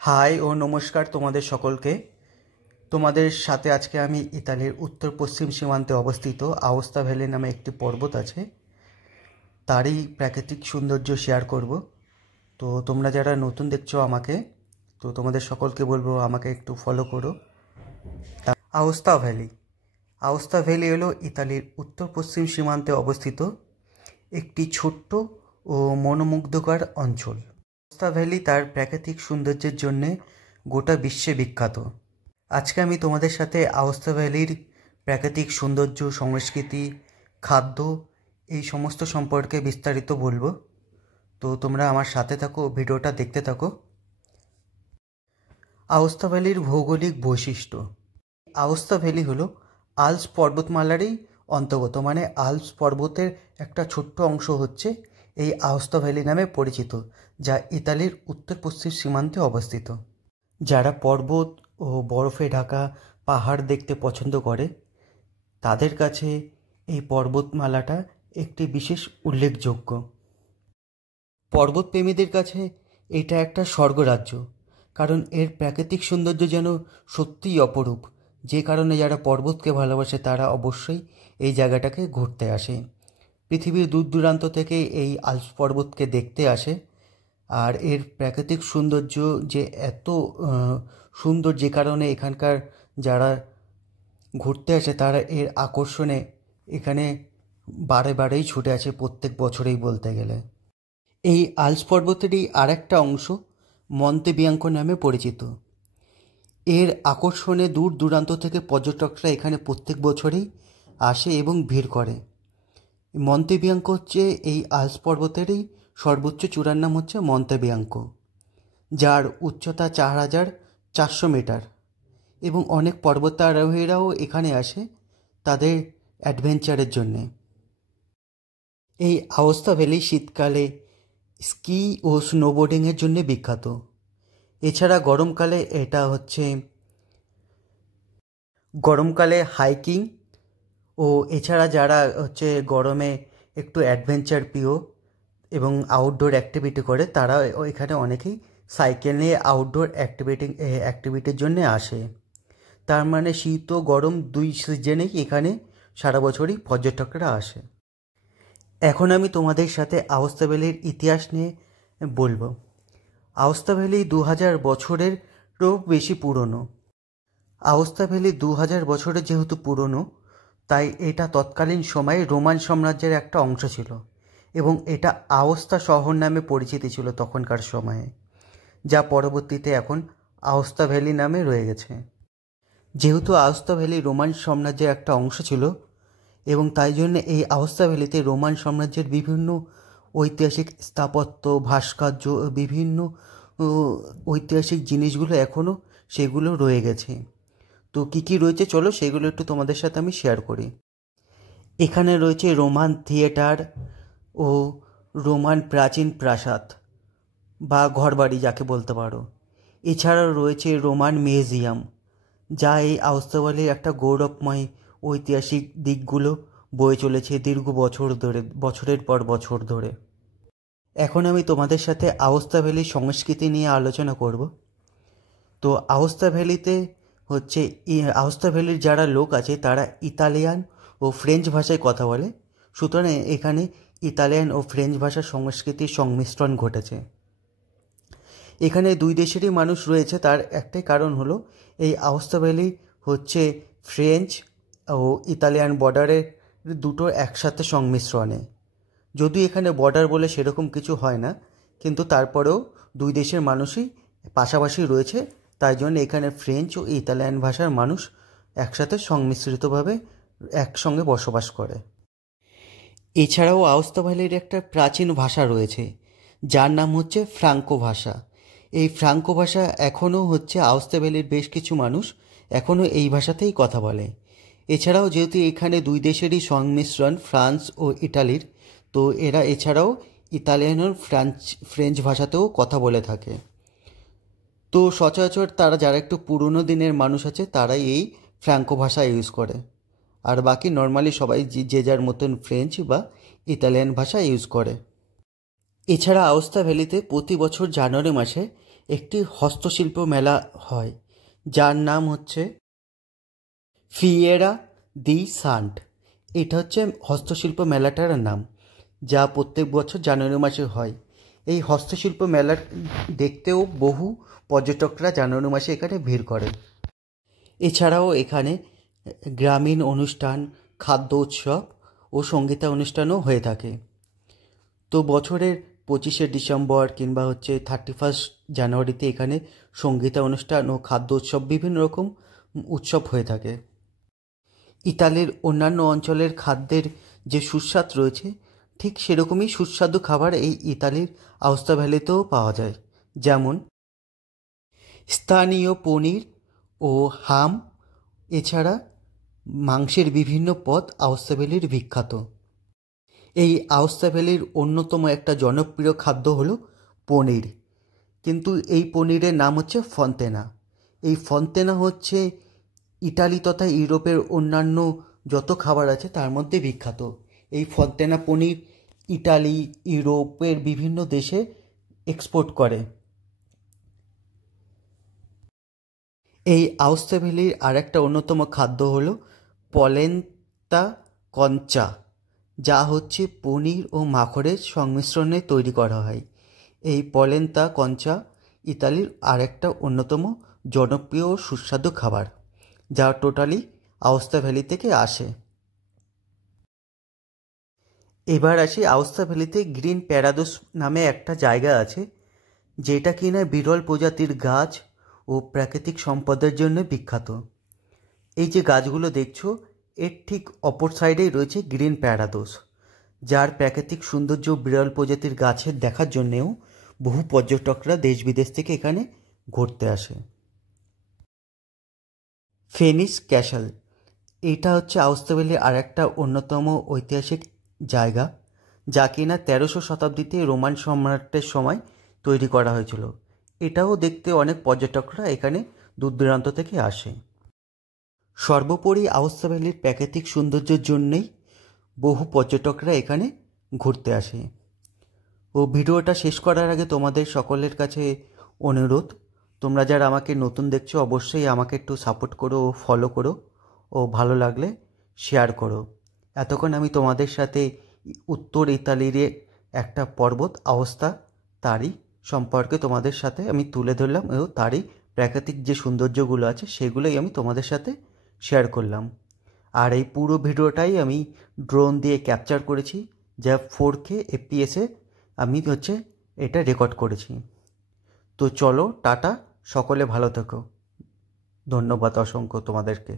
High ও নমস্কার তোমাদের সকলকে। তোমাদের সাথে আজকে আমি ইতালির উত্তর পশ্চিম সীমান্তে অবস্থিত আওস্তা ভ্যালি নামে একটি পর্বত আছে, তারই প্রাকৃতিক সৌন্দর্য শেয়ার করব। তো তোমরা যারা নতুন দেখছো আমাকে, তো তোমাদের সকলকে বলবো আমাকে একটু ফলো করো। আওস্তা ভ্যালি আওস্তা ভ্যালি হলো ইতালির উত্তর পশ্চিম সীমান্তে অবস্থিত একটি ছোট্ট ও মনোমুগ্ধকর অঞ্চল। আওস্তা ভ্যালি তার প্রাকৃতিক সৌন্দর্যের জন্যে গোটা বিশ্বে বিখ্যাত। আজকে আমি তোমাদের সাথে আওস্তা ভ্যালির প্রাকৃতিক সৌন্দর্য, সংস্কৃতি, খাদ্য এই সমস্ত সম্পর্কে বিস্তারিত বলবো। তো তোমরা আমার সাথে থাকো, ভিডিওটা দেখতে থাকো। আওস্তা ভ্যালির ভৌগোলিক বৈশিষ্ট্য। আওস্তা ভ্যালি হলো আল্পস পর্বতমালারই অন্তর্গত, মানে আল্পস পর্বতের একটা ছোট্ট অংশ হচ্ছে এই আওস্তা ভ্যালি নামে পরিচিত, যা ইতালির উত্তর পশ্চিম সীমান্তে অবস্থিত। যারা পর্বত ও বরফে ঢাকা পাহাড় দেখতে পছন্দ করে তাদের কাছে এই পর্বতমালাটা একটি বিশেষ উল্লেখযোগ্য। পর্বতপ্রেমীদের কাছে এটা একটা স্বর্গরাজ্য, কারণ এর প্রাকৃতিক সৌন্দর্য যেন সত্যিই অপরূপ, যে কারণে যারা পর্বতকে ভালোবাসে তারা অবশ্যই এই জায়গাটাকে ঘুরতে আসে। পৃথিবীর দূর দূরান্ত থেকে এই আল্পস পর্বতকে দেখতে আসে। আর এর প্রাকৃতিক সৌন্দর্য যে এত সুন্দর, যে কারণে এখানকার যারা ঘুরতে আসে তারা এর আকর্ষণে এখানে বারে বারেই ছুটে আসে, প্রত্যেক বছরেই বলতে গেলে। এই আল্পস পর্বতেরই আরেকটা অংশ মন্তে বিয়াঙ্কো নামে পরিচিত। এর আকর্ষণে দূর দূরান্ত থেকে পর্যটকরা এখানে প্রত্যেক বছরেই আসে এবং ভিড় করে। মন্তে বিয়াঙ্কো হচ্ছে এই আল্পস পর্বতেরই সর্বোচ্চ চূড়ার নাম হচ্ছে মন্তে বিয়াঙ্কো, যার উচ্চতা 4,400 মিটার, এবং অনেক পর্বতারোহীরাও এখানে আসে তাদের অ্যাডভেঞ্চারের জন্যে। এই আওস্তা ভ্যালি শীতকালে স্কি ও স্নোবোর্ডিংয়ের জন্য বিখ্যাত। এছাড়া গরমকালে হাইকিং ও এছাড়া যারা গরমে একটু অ্যাডভেঞ্চার প্রিয় এবং আউটডোর অ্যাক্টিভিটি করে তারা এখানে অনেকেই সাইকেল নিয়ে আউটডোর অ্যাক্টিভিটির জন্য আসে। তার মানে শীত ও গরম দুই সিজনেই এখানে সারা বছরই পর্যটকরা আসে। এখন আমি তোমাদের সাথে আওস্তা ভ্যালির ইতিহাস নিয়ে বলবো। আওস্তা ভ্যালি 2000 বছরেরও বেশি পুরনো। আওস্তা ভ্যালি 2000 বছরের যেহেতু পুরনো, তাই এটা তৎকালীন সময়ে রোমান সাম্রাজ্যের একটা অংশ ছিল এবং এটা আওস্তা শহর নামে পরিচিতি ছিল তখনকার সময়ে, যা পরবর্তীতে এখন আওস্তা ভ্যালি নামে রয়ে গেছে। যেহেতু আওস্তা ভ্যালি রোমান সাম্রাজ্যের একটা অংশ ছিল এবং তাই জন্য এই আওস্তা ভ্যালিতে রোমান সাম্রাজ্যের বিভিন্ন ঐতিহাসিক স্থাপত্য, ভাস্কর্য, বিভিন্ন ঐতিহাসিক জিনিসগুলো এখনও সেগুলো রয়ে গেছে। তো কী কী রয়েছে চলো সেগুলো একটু তোমাদের সাথে আমি শেয়ার করি। এখানে রয়েছে রোমান থিয়েটার ও রোমান প্রাচীন প্রাসাদ বা ঘরবাড়ি যাকে বলতে পারো। এছাড়াও রয়েছে রোমান মিউজিয়াম, যা এই আওস্তা ভ্যালির একটা গৌরবময় ঐতিহাসিক দিকগুলো বয়ে চলেছে দীর্ঘ বছরের পর বছর ধরে। এখন আমি তোমাদের সাথে আওস্তা ভ্যালির সংস্কৃতি নিয়ে আলোচনা করব। তো আওস্তা ভ্যালির যারা লোক আছে তারা ইতালিয়ান ও ফ্রেঞ্চ ভাষায় কথা বলে, সুতরাং এখানে ইতালিয়ান ও ফ্রেঞ্চ ভাষার সংস্কৃতির সংমিশ্রণ ঘটেছে। এখানে দুই দেশেরই মানুষ রয়েছে, তার একটাই কারণ হলো এই আওস্তা ভ্যালি হচ্ছে ফ্রেঞ্চ ও ইতালিয়ান বর্ডারের দুটো একসাথে সংমিশ্রণে। যদিও এখানে বর্ডার বলে সেরকম কিছু হয় না, কিন্তু তারপরেও দুই দেশের মানুষই পাশাপাশি রয়েছে, তাই জন্য এখানে ফ্রেঞ্চ ও ইতালিয়ান ভাষার মানুষ একসাথে সংমিশ্রিতভাবে একসঙ্গে বসবাস করে। এছাড়াও আওস্তা ভ্যালির একটা প্রাচীন ভাষা রয়েছে যার নাম হচ্ছে ফ্রাঙ্কো ভাষা। এই ফ্রাঙ্কো ভাষা এখনও আওস্তা ভ্যালির বেশ কিছু মানুষ এখনও এই ভাষাতেই কথা বলে। এছাড়াও যেহেতু এখানে দুই দেশেরই সংমিশ্রণ ফ্রান্স ও ইটালির, তো এরা এছাড়াও ইতালিয়ান ও ফ্রেঞ্চ ভাষাতেও কথা বলে থাকে। তো সচরাচর তারা যারা একটু পুরনো দিনের মানুষ আছে তারাই এই ফ্রাঙ্কো ভাষা ইউজ করে, আর বাকি নর্মালি সবাই যে যার মতন ফ্রেঞ্চ বা ইতালিয়ান ভাষা ইউজ করে। এছাড়া আওস্তা ভ্যালিতে প্রতি বছর জানুয়ারি মাসে একটি হস্তশিল্প মেলা হয়, যার নাম হচ্ছে ফিয়েরা দি সান্ট। এটা হচ্ছে হস্তশিল্প মেলাটার নাম, যা প্রত্যেক বছর জানুয়ারি মাসে হয়। এই হস্তশিল্প মেলা দেখতেও বহু পর্যটকরা জানুয়ারি মাসে এখানে ভিড় করে। এছাড়াও এখানে গ্রামীণ অনুষ্ঠান, খাদ্য উৎসব ও সঙ্গীতানুষ্ঠানও হয়ে থাকে। তো বছরের 25শে ডিসেম্বর কিংবা 31 জানুয়ারিতে এখানে সঙ্গীতানুষ্ঠান ও খাদ্য উৎসব, বিভিন্ন রকম উৎসব হয়ে থাকে। ইতালির অন্যান্য অঞ্চলের খাদ্যের যে সুস্বাদ রয়েছে, ঠিক সেরকমই সুস্বাদু খাবার এই ইতালির আওস্তা ভ্যালিতেও পাওয়া যায়। যেমন স্থানীয় পনির ও হাম, এছাড়া মাংসের বিভিন্ন পদ আওস্তা ভ্যালির বিখ্যাত। এই আওস্তা ভ্যালির অন্যতম একটা জনপ্রিয় খাদ্য হলো পনির, কিন্তু এই পনিরের নাম হচ্ছে ফন্তেনা। এই ফন্তেনা হচ্ছে ইটালি তথা ইউরোপের অন্যান্য যত খাবার আছে তার মধ্যে বিখ্যাত। এই ফন্তেনা পনির ইটালি, ইউরোপের বিভিন্ন দেশে এক্সপোর্ট করে। এই আওস্তা ভ্যালির আরেকটা অন্যতম খাদ্য হলো পলেন্তা কঞ্চা, যা হচ্ছে পনির ও মাখনের সংমিশ্রণে তৈরি করা হয়। এই পলেন্তা কঞ্চা ইতালির আরেকটা অন্যতম জনপ্রিয় ও সুস্বাদু খাবার, যা টোটালি আওস্তা ভ্যালি থেকে আসে। এবার আসি, আওস্তা ভ্যালিতে গ্রিন প্যারাদোস নামে একটা জায়গা আছে, যেটা কিনা বিরল প্রজাতির গাছ ও প্রাকৃতিক সম্পদের জন্য বিখ্যাত। এই যে গাছগুলো দেখছো, এর ঠিক অপর সাইডেই রয়েছে গ্রিন প্যারাদোস, যার প্রাকৃতিক সৌন্দর্য বিরল প্রজাতির গাছের দেখার জন্যেও বহু পর্যটকরা দেশ বিদেশ থেকে এখানে ঘুরতে আসে। ফেনিস ক্যাসেল, এটা হচ্ছে আওস্তা ভ্যালির আর একটা অন্যতম ঐতিহাসিক জায়গা, যা কিনা 1300 শতাব্দীতে রোমান সম্রাটের সময় তৈরি করা হয়েছিল। এটাও দেখতে অনেক পর্যটকরা এখানে দূর দূরান্ত থেকে আসে। সর্বোপরি আওস্তা ভ্যালির প্রাকৃতিক সৌন্দর্যের জন্যেই বহু পর্যটকরা এখানে ঘুরতে আসে। ও ভিডিওটা শেষ করার আগে তোমাদের সকলের কাছে অনুরোধ, তোমরা যারা আমাকে নতুন দেখছো অবশ্যই আমাকে একটু সাপোর্ট করো ও ফলো করো, ও ভালো লাগলে শেয়ার করো। এতক্ষণ আমি তোমাদের সাথে উত্তর ইতালির একটা পর্বত আওস্তা, তারই সম্পর্কে তোমাদের সাথে আমি তুলে ধরলাম, ও তারই প্রাকৃতিক যে সৌন্দর্যগুলো আছে সেগুলোই আমি তোমাদের সাথে শেয়ার করলাম। আর এই পুরো ভিডিওটাই আমি ড্রোন দিয়ে ক্যাপচার করেছি, যা 4K FPS-এ আমি এটা রেকর্ড করেছি। তো চলো, টাটা, সকলে ভালো থেকো। ধন্যবাদ অসংখ্য তোমাদেরকে।